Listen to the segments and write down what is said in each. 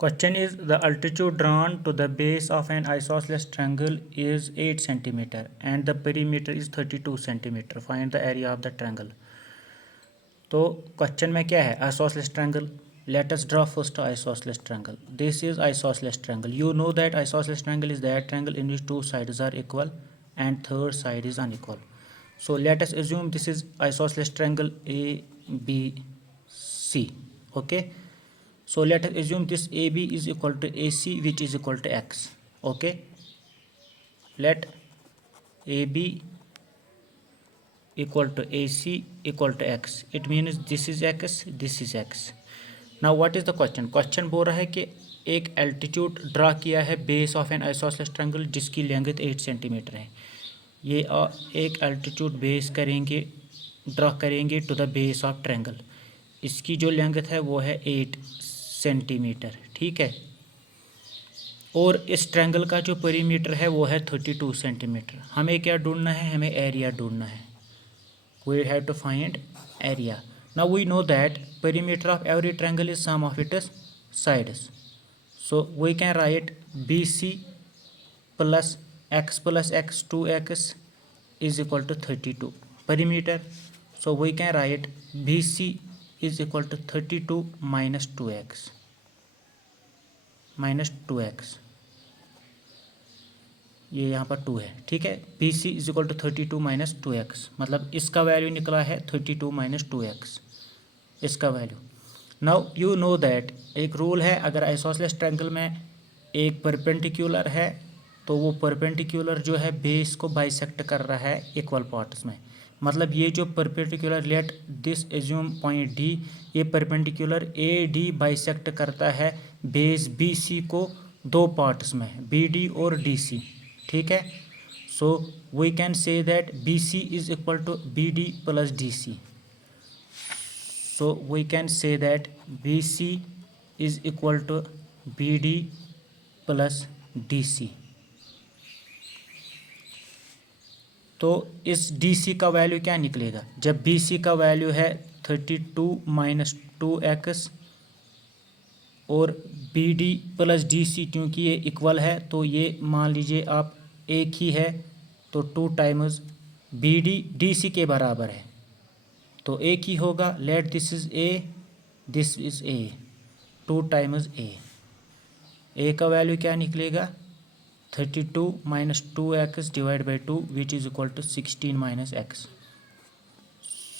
Question is the altitude drawn to the base of an isosceles triangle is 8 centimeter and the perimeter is 32 centimeter. Find the area of the triangle. तो question में क्या है? Isosceles triangle. Let us draw first isosceles triangle. This is isosceles triangle. You know that isosceles triangle is that triangle in which two sides are equal and third side is unequal. So let us assume this is isosceles triangle ABC. Okay. So let us assume this AB is equal to AC, which is equal to X. Okay. Let AB equal to AC equal to X. It means this is X, this is X. Now what is the question? Question बोल रहा है कि एक altitude draw किया है base of an isosceles triangle जिसकी length 8 centimetre है. ये एक एल्टीट्यूड बेस करेंगे, ड्रा करेंगे to the base of triangle. इसकी जो लेंथ है वो है 8 सेंटीमीटर. ठीक है. और इस ट्रायंगल का जो पेरीमीटर है वो है 32 सेंटीमीटर. हमें क्या ढूंढना है? हमें एरिया ढूंढना है. We have to find area. Now we know that perimeter of every triangle is sum of its sides. So we can write BC plus x 2x is equal to 32 perimeter. So we can write BC is equal to 32 minus 2x. ये यहाँ पर 2 है. ठीक है. B C is equal to 32 minus 2x, मतलब इसका value निकला है 32 माइनस 2x, इसका value. Now you know that एक रूल है, अगर आइसोसेलेस ट्रायंगल में एक परपेंडिकुलर है तो वो परपेंडिकुलर जो है बेस को बाइसेक्ट कर रहा है इक्वल पार्ट्स में. मतलब ये जो perpendicular, let this assume point D, ये परपेंडिकुलर ए डी बाइसेक्ट करता है बेस बी सी को दो पार्ट्स में, बी डी और डी सी. ठीक है. So we can say that B C is equal to B D plus D C. So we can say that B C is equal to B D plus D C. तो इस D C का value क्या निकलेगा? जब B C का value है 32 minus 2x और B D plus D C, क्योंकि ये इक्वल है तो ये मान लीजिए आप एक ही है, तो 2 times B D D C के बराबर है तो एक ही होगा. Let this is a, this is a, 2 times A का वैल्यू क्या निकलेगा? 32 minus 2x divide by 2 which is equal to 16 minus x.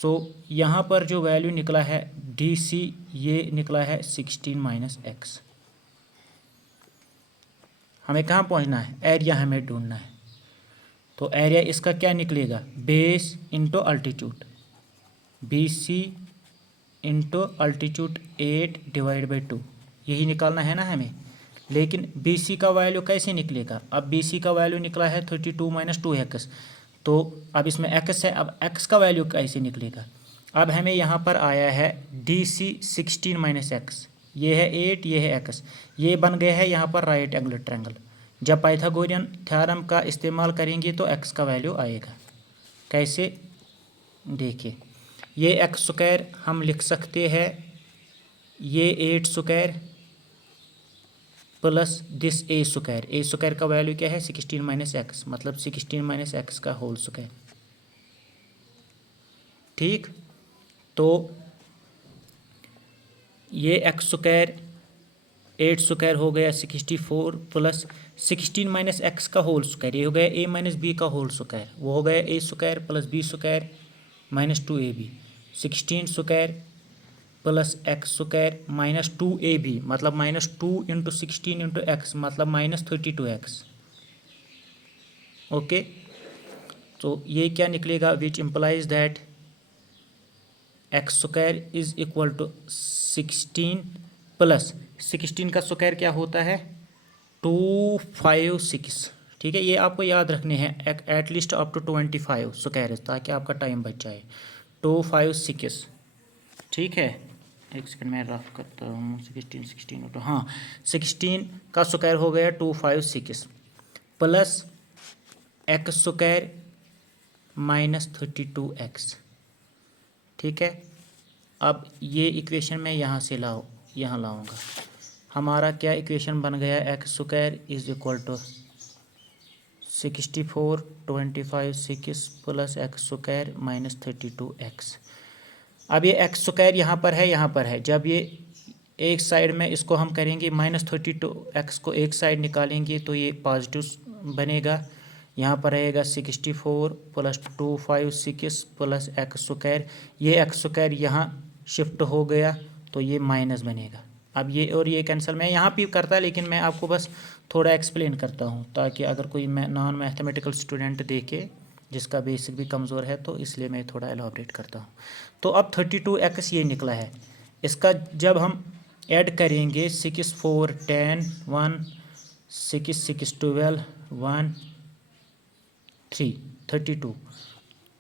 So यहाँ पर जो वैल्यू निकला है डी सी, ये निकला है 16 माइनस एक्स. हमें कहाँ पहुँचना है? एरिया हमें ढूंढना है. तो एरिया इसका क्या निकलेगा? Base into altitude, B C into altitude 8 divide by 2, यही निकालना है ना हमें. लेकिन बी सी का वैल्यू कैसे निकलेगा? अब बी सी का वैल्यू निकला है 32 माइनस 2x, तो अब इसमें x है, अब x का वैल्यू कैसे निकलेगा? अब हमें यहाँ पर आया है डी सी 16 माइनस एक्स, ये है 8, ये है x, ये बन गया है यहाँ पर राइट एंगल ट्रायंगल. जब पाइथागोरियन थ्योरम का इस्तेमाल करेंगे तो x का वैल्यू आएगा. कैसे? देखिए, ये एक्स स्क्वायर हम लिख सकते हैं, ये 8 square plus this A square. A square का वैल्यू क्या है? 16 माइनस एक्स, मतलब 16 माइनस एक्स का होल स्क्वायर. ठीक. तो ये एक्स स्क्वायर 8 स्क्वायर हो गया 64 प्लस 16 माइनस एक्स का होल स्क्वायर, ये हो गया ए माइनस बी का होल स्क्वायर, वो हो गया A square plus B square minus 2ab. 16 square plus x square minus 2ab, मतलब माइनस 2 इंटू 16 इंटू एक्स, मतलब माइनस 32x. ओके. तो ये क्या निकलेगा? Which implies that x square is equal to 16 plus 16 का स्क्वायर क्या होता है? 256. ठीक है. ये आपको याद रखने हैं एटलीस्ट अप टू 25 स्क्वायर, ताकि आपका टाइम बच जाए. 256. ठीक है. एक सेकंड में रफ करता हूँ. 16 तो हाँ, 16 का स्क्वायर हो गया 256 plus x square minus 32x. ठीक है. अब ये इक्वेशन मैं यहाँ से यहाँ लाऊंगा. हमारा क्या इक्वेशन बन गया, X square is equal to 64 25 6 plus x square minus 32x। अब ये एक्स स्क्वायर यहाँ पर है, जब ये एक साइड में इसको हम करेंगे -32x को एक साइड निकालेंगे तो ये पॉजिटिव बनेगा। यहाँ पर रहेगा 64 प्लस 256 प्लस एक्स स्क्वायर, ये एक्स स्क्वायर यहाँ शिफ्ट हो गया तो ये माइनस बनेगा। अब ये और ये कैंसिल, मैं यहाँ भी करता लेकिन मैं आपको बस थोड़ा एक्सप्लेन करता हूँ ताकि अगर कोई नॉन मैथमेटिकल स्टूडेंट देखे जिसका बेसिक भी कमज़ोर है तो इसलिए मैं थोड़ा एलाबरेट करता हूँ। तो अब 32x ये निकला है, इसका जब हम ऐड करेंगे 6 4 10 1 6 6 12 1 3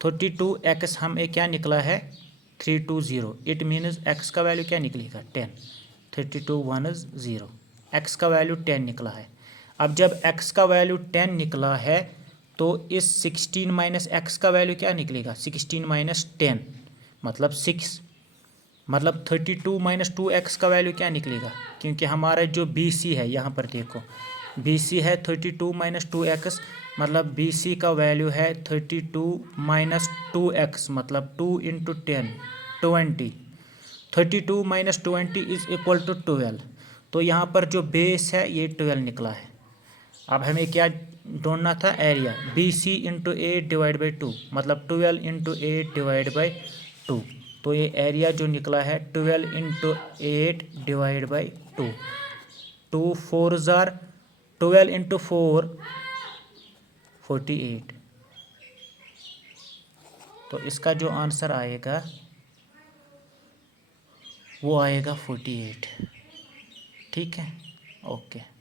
32x हमें क्या निकला है 320। इट मीन्स x का वैल्यू क्या निकलेगा 10। 32 1 is 0, x का वैल्यू 10 निकला है। अब जब x का वैल्यू 10 निकला है तो इस 16 माइनस एक्स का वैल्यू क्या निकलेगा 16 माइनस 10 मतलब 6, मतलब 32 माइनस 2x का वैल्यू क्या निकलेगा, क्योंकि हमारा जो BC है यहाँ पर देखो BC है 32 माइनस 2x, मतलब BC का वैल्यू है 32 माइनस 2x मतलब 2 into 10 20। 32 minus 20 is equal to 12। तो यहाँ पर जो बेस है ये 12 निकला है। अब हमें क्या ढूंढना था area, BC into 8 divide by 2 मतलब 12 इंटू 8 डिवाइड बाई 2। तो ये एरिया जो निकला है 12 into 8 divide by 2, 2 4 jar 12 into 4 48। तो इसका जो आंसर आएगा वो आएगा 48। ठीक है, ओके।